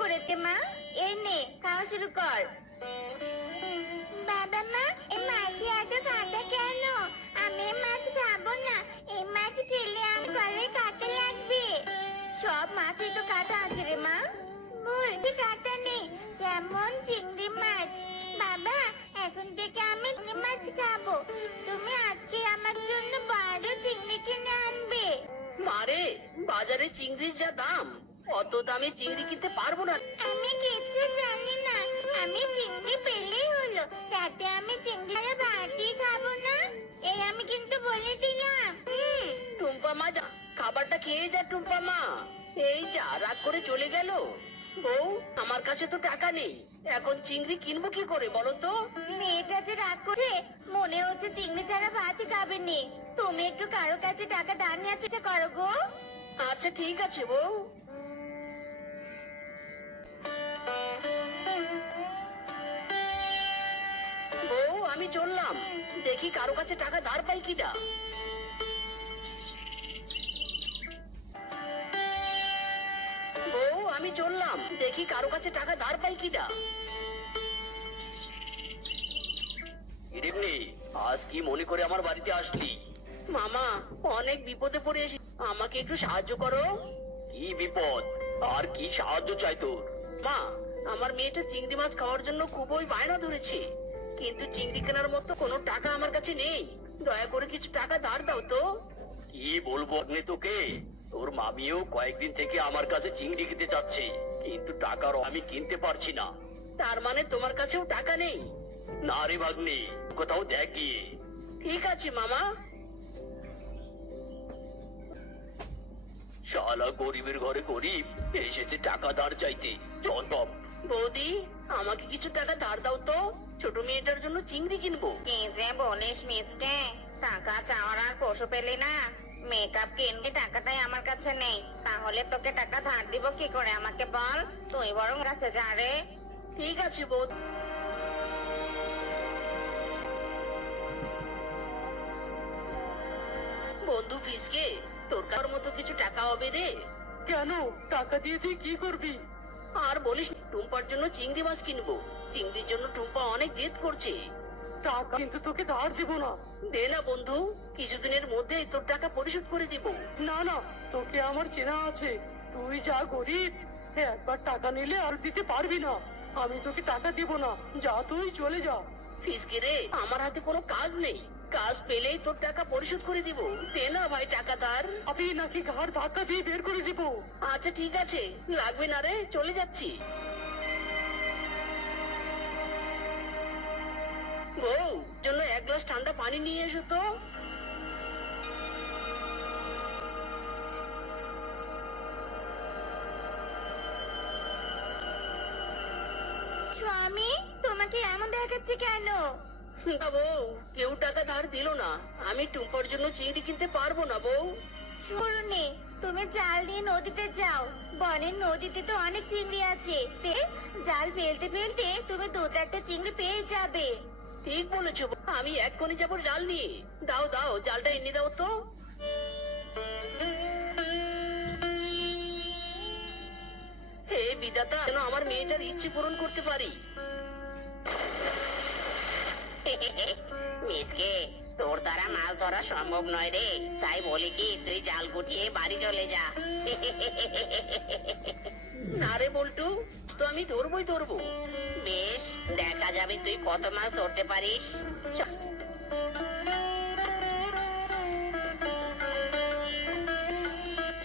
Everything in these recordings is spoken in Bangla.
করেছে মা। এই নে, খাওয়া শুরু কর। বাবা মা, এই মাছ এত কাঁটা কেন? আমি এই মাছ খাবো না। এই মাছ খেলে আমার গলায় কাঁটা লাগবে। সব মাছই তো কাঁটা আছে রে মা। বলছি কাঁটা নেই, যেমন চিংড়ি মাছ। বাবা, এখন থেকে আমি চিংড়ি মাছ খাবো। তুমি আজকে আমার জন্য বড় চিংড়ি কিনে আনবে। মারে, বাজারে চিংড়ির যা দাম, অত দামে চিংড়ি কিনতে পারবো না। আমি কিচ্ছু জানি না। আমি চিংড়ি পেলেই হলো, তাতে আমি চিংড়ি আর ভাতই খাবো না। এই আমি কিন্তু বলে দিলাম। টুম্পা মা, যা খাবারটা খেয়ে যা। টুম্পা মা, এই যা, রাগ করে চলে গেল। বউ, আমার কাছে তো টাকা নেই, এখন চিংড়ি কিনবো কি করে বলো তো? মেয়েটা যে রাগ করে, মনে হচ্ছে চিংড়ি ছাড়া ভাতই খাবে নি। তুমি একটু কারো কাছে টাকা ধার নেওয়ার চেষ্টা করো গো। আচ্ছা ঠিক আছে বউ। বউ, আমি চললাম, দেখি কারো কাছে টাকা ধার পাই কিনা। বউ, আমি চললাম, দেখি কারো কাছে টাকা ধার পাই কিনা। আজ কি মনে করে আমার বাড়িতে আসলি? মামা, অনেক বিপদে পড়ে এসে, আমাকে একটু সাহায্য করো। কি বিপদ আর কি সাহায্য চাই তোর? মা, আমার মেয়েটা চিংড়ি মাছ খাওয়ার জন্য খুবই বায়না ধরেছে, কিন্তু চিংড়ি কেনার মতো কোনো টাকা আমার কাছে নেই। দয়া করে কিছু টাকা ধার দাও তো। কি বলবো আপনি তোকে, তোর মামিও কয়েকদিন থেকে আমার কাছে চিংড়ি কিনতে চাচ্ছে, কিন্তু টাকার আমি কিনতে পারছি না। তার মানে তোমার কাছেও টাকা নেই? না রে ভাগ্নি, কোথাও দেখ গিয়ে। ঠিক আছে মামা। শালা গরিবের ঘরে গরিব এসেছে টাকা ধার চাইতে, চন্দব। বৌদি, আমাকে কিছু টাকা ধার দাও তো, ছোট মেয়েটার জন্য চিংড়ি কিনবো। কি যে বলিস মিচকে, টাকা চাওয়ার আর পশু পেলি না। মেকআপ কিনবি, টাকাটাই আমার কাছে নেই, তাহলে তোকে টাকা ধার দিব কি করে আমাকে বল? তুই বরং কাছে যা রে। ঠিক আছে বৌদি। বন্ধু ফিসকে, তোর কার মতো কিছু টাকা হবে রে? কেন? টাকা দিয়ে তুই কি করবি? আর বলিস না, টুম্পার জন্য চিংড়ি মাছ কিনবো। চিংড়ির জন্য টুম্পা অনেক জেদ করছে। টাকা কিন্তু তোকে ধার দিব না। দে না বন্ধু, কিছুদিনের মধ্যেই তোর টাকা পরিশোধ করে দিব। না না, তোকে আমার চেনা আছে, তুই যা গরিব, একবার টাকা নিলে আর দিতে পারবি না। আমি তোকে টাকা দিব না, যা তুই চলে যা। ফিসকে রে, আমার হাতে কোনো কাজ নেই, কাজ পেলেই তোর টাকা পরিশোধ করে দিব। দে না ভাই টাকা ধার। আমি নাকি ঘাড় ধাক্কা দিয়ে বের করে দিব? আচ্ছা ঠিক আছে, লাগবে না রে, চলে যাচ্ছি। বউ, জন্য এক গ্লাস ঠান্ডা পানি নিয়ে এসো তো। স্বামী, তোমাকে এমন দেখাচ্ছে কেন? না বউ, কেউ টাকা ধার দিল না, আমি টুম্পার জন্য চিংড়ি কিনতে পারবো না বউ। শুনুনি, তুমি জাল দিয়ে নদীতে যাও। বনের নদীতে তো অনেক চিংড়ি আছে, জাল ফেলতে ফেলতে তুমি 2-4টা চিংড়ি পেয়ে যাবে। ঠিক বলেছো, আমি এক্ষুনি যাবো জাল নিয়ে। দাও দাও, জালটা এনে দাও তো। হে বিধাতা, যেন আমার মেয়েটার ইচ্ছে পূরণ করতে পারি। মিসকে, তোর দ্বারা মাছ ধরা সম্ভব নয় রে, তাই বলি কি তুই জাল গুটিয়ে বাড়ি চলে যা। না রে বল্টু, তো আমি ধরবই ধরবো। বেশ, দেখা যাবে তুই কত মাছ ধরতে পারিস।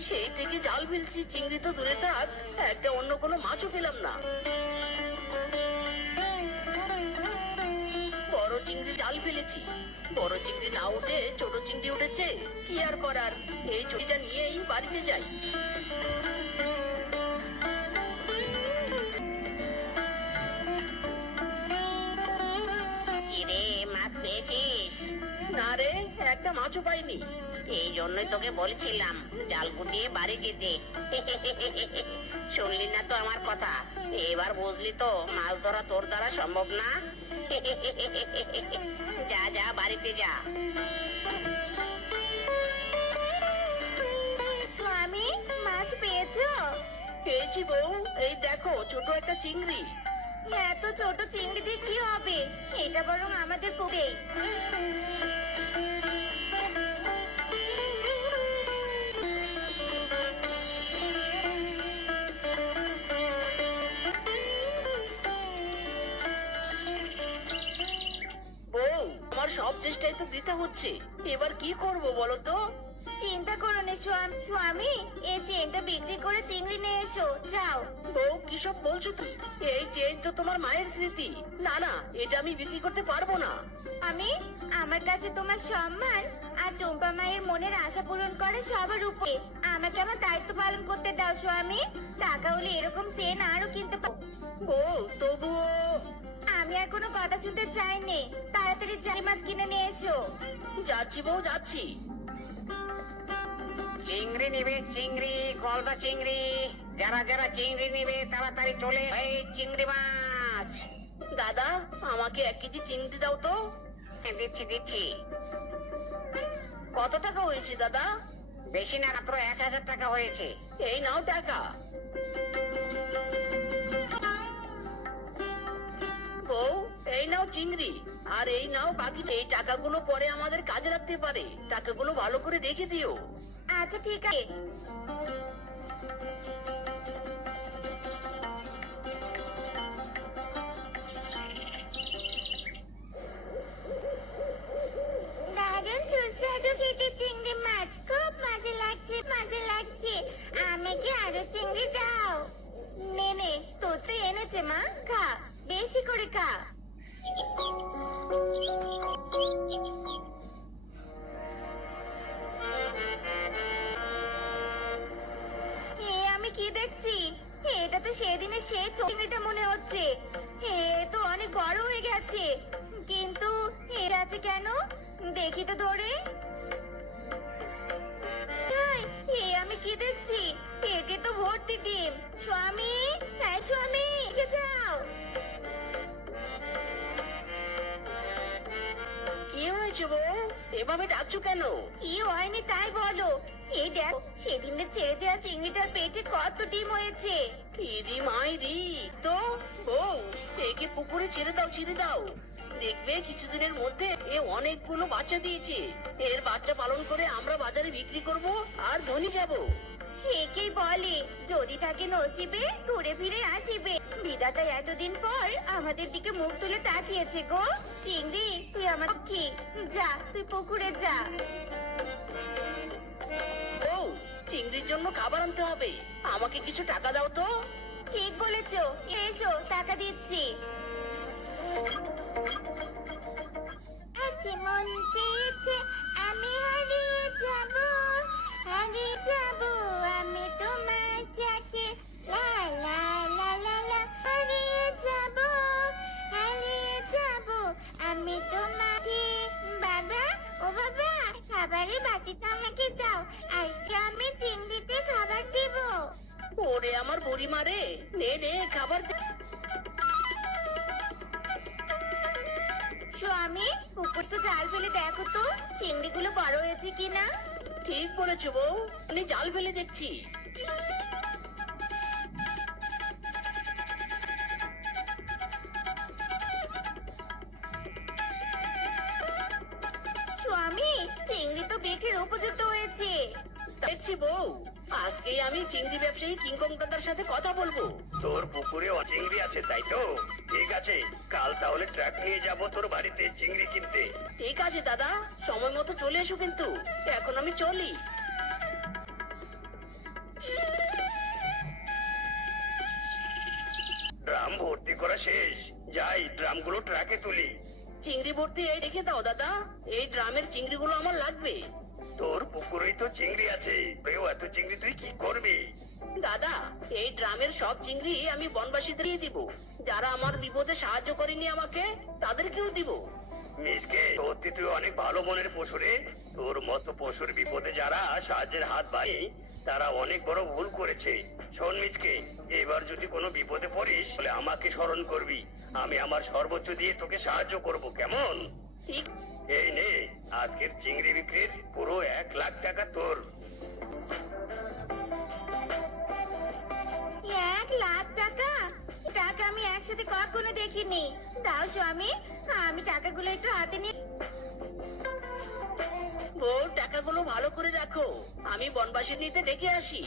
সেই থেকে জাল ফেলছি, চিংড়ি তো দূরে থাক, একটা অন্য কোনো মাছও পেলাম না। বড় চিংড়ি জাল ফেলেছি, বড় চিংড়ি না উঠে ছোট চিংড়ি উঠেছে। কি আর করার, এই ছুটিটা নিয়েই বাড়িতে যাই। কিরে, মাছ পেয়েছিস? না রে, একটা মাছও পাইনি। এই জন্যই তোকে বলেছিলাম জাল গুটিয়ে বাড়ি যেতে। শুনলি না তো আমার কথা? এবার বুঝলি তো মাছ ধরা তোর দ্বারা সম্ভব না। যা যা, বাড়িতে যা। স্বামী, মাছ পেয়েছো? পেয়েছি যাচ্ছি বউ, এই দেখো ছোট একটা চিংড়ি। এত ছোট চিংড়ি দিয়ে কি হবে? এটা বরং আমাদের পুকুরে। বউ, আমার সব চেষ্টাই তো বৃথা হচ্ছে, এবার কি করব বলো তো? চিন্তা করো না স্বামী, এই চেনটা বিক্রি করে চিংড়ি নিয়ে এসো, যাও। বউ, কি সব বলছো তুমি? এই চেন তো তোমার মায়ের স্মৃতি। না না, এটা আমি বিক্রি করতে পারবো না। আমি আমার কাছে তোমার সম্মান আর টুম্পা মায়ের মনের আশা পূরণ করে সবার উপরে। আমাকে আমার দায়িত্ব পালন করতে দাও স্বামী। টাকা হলে এরকম চেন আরো কিনতে পারো। বউ, তবুও। আমি আর কোনো কথা শুনতে চাইনি, তাড়াতাড়ি জালি মাছ কিনে নিয়ে এসো। যাচ্ছি বউ, যাচ্ছি। চিংড়ি নিবে চিংড়ি, গলদা চিংড়ি। যারা যারা চিংড়ি নিবে তাড়াতাড়ি চলে, এই চিংড়ি মাছ। দাদা, আমাকে 1 কেজি চিংড়ি দাও তো। দিচ্ছি দিচ্ছি। কত টাকা হয়েছে দাদা? বেশি না, মাত্র 1000 টাকা হয়েছে। এই নাও টাকা। বউ, এই নাও চিংড়ি, আর এই নাও বাকি। এই টাকাগুলো পরে আমাদের কাজে লাগতে পারে, টাকাগুলো ভালো করে রেখে দিও। আচ্ছা ঠিক আছে। দারুণ সুস্বাদু খেতে চিংড়ি মাছ, খুব মজা লাগছে মজা লাগছে। আমাকে আরো চিংড়ি দাও। নে নে, তোর তো এনেছে মা, খা, বেশি করে খা। আমি কি দেখছি? এটা তো সেদিনের সেই চিংড়িটা মনে হচ্ছে। এ তো অনেক বড় হয়ে গেছে, কিন্তু এটা আছে কেন? দেখি তো ধরে। আমি কি দেখছি? পেটে তো ভর্তি ডিম। স্বামী, হ্যাঁ স্বামী, এদিকে যাও। কি হয়েছে বউ, এভাবে ডাকছো কেন? কি হয়নি তাই বলো। এই দেখো, সেদিনের ছেড়ে দেওয়া চিংড়িটার পেটে কত ডিম হয়েছে। ইরি মাইরি, তো বউ, একে পুকুরে ছেড়ে দাও, ছেড়ে দাও। দেখবে কিছুদিনের মধ্যে এ অনেকগুলো বাচ্চা দিয়েছে। এর বাচ্চা পালন করে আমরা বাজারে বিক্রি করব আর ধনী যাব। একেই বলে যদি থাকে নসিবে ঘুরে ফিরে আসিবে। বিধাতা এতদিন পর আমাদের দিকে মুখ তুলে তাকিয়েছে গো। চিংড়ি, তুই আমার লক্ষ্মী, যা তুই পুকুরে যা। বউ, চিংড়ির জন্য খাবার আনতে হবে, আমাকে কিছু টাকা দাও তো। ঠিক বলেছো, এসো টাকা দিচ্ছি। আজ মন চেয়েছে আমি হারিয়ে যাব, হারিয়ে যাব আমি তোমার সাথে। লা লা লা লা লা, হারিয়ে যাব, হারিয়ে যাব আমি তোমাকে। বাবা, ও বাবা, খাবারের বাটিটা আমাকে দাও, আজকে আমি চিংড়িতে খাবার দেব। ওরে আমার বুড়ি মারে, নে নে খাবার দে। স্বামী, পুকুরটা জাল ফেলে দেখো তো চিংড়িগুলো বড় হয়েছে কিনা। ঠিক বলেছো বউ, আমি জাল ফেলে দেখছি। স্বামী, চিংড়ি তো বেটের উপযুক্ত হয়েছে। দেখছি বউ, আজকেই আমি চিংড়ি ব্যবসায়ী কিংকং দাদার সাথে কথা বলবো। তোর পুকুরে চিংড়ি আছে তাই তো? ঠিক আছে, কাল তাহলে ট্রাক নিয়ে যাব তোর বাড়িতে চিংড়ি কিনতে। ঠিক আছে দাদা, সময় মতো চলে এসো কিন্তু। এখন আমি চলি। ড্রাম ভর্তি করা শেষ, যাই ড্রামগুলো ট্রাকে তুলি। চিংড়ি ভর্তি এই রেখে দাও দাদা, এই ড্রামের চিংড়িগুলো আমার লাগবে। তোর পুকুরেই তো চিংড়ি আছে, এত চিংড়ি তুই কি করবি? দাদা, এই ড্রামের সব চিংড়ি আমি বনবাসীদের দিয়ে দিব। যারা আমার বিপদে সাহায্য করেনি আমাকে, তাদেরকেও দিব। মিসকে, সত্যি তুই অনেক ভালো মনের পশু রে। তোর মতো পশুর বিপদে যারা সাহায্যের হাত বাড়ি, তারা অনেক বড় ভুল করেছে। শোন মিসকে, এবার যদি কোনো বিপদে পড়িস তাহলে আমাকে স্মরণ করবি। আমি আমার সর্বোচ্চ দিয়ে তোকে সাহায্য করব, কেমন? ঠিক। এই নে, আজকের চিংড়ি বিক্রির পুরো 1 লাখ টাকা তোর। সাথে কখনো দেখিনি। দাও স্বামী, আমি টাকাগুলো একটু হাতে নিয়ে। বউ, টাকাগুলো ভালো করে রাখো, আমি বনবাসী নিতে ডেকে আসি।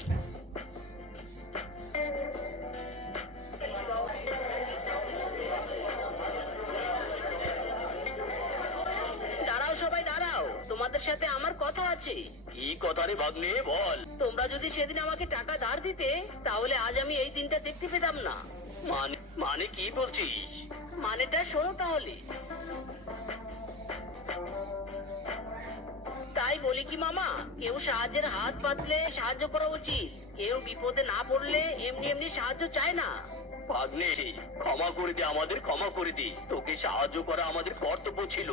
দাঁড়াও সবাই দাঁড়াও, তোমাদের সাথে আমার কথা আছে। কি কথা রে ভাগ্নে, বল। তোমরা যদি সেদিন আমাকে টাকা ধার দিতে, তাহলে আজ আমি এই দিনটা দেখতে পেতাম না। মানে মানে কি বলছিস? মানেটা শোনো তাহলে। তাই বলি কি মামা, কেউ সাহায্যের হাত পাতলে সাহায্য করা উচিত, কেউ বিপদে না পড়লে এমনি এমনি সাহায্য চায় না। ভাগ্নে, ক্ষমা করে দে আমাদের, ক্ষমা করে দে। তোকে সাহায্য করা আমাদের কর্তব্য ছিল।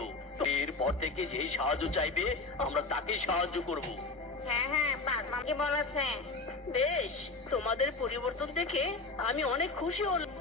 এরপর থেকে যেই সাহায্য চাইবে আমরা তাকেই সাহায্য করব। হ্যাঁ হ্যাঁ, বাঘমামা কি বলেছে? বেশ, তোমাদের পরিবর্তন দেখে আমি অনেক খুশি হলাম।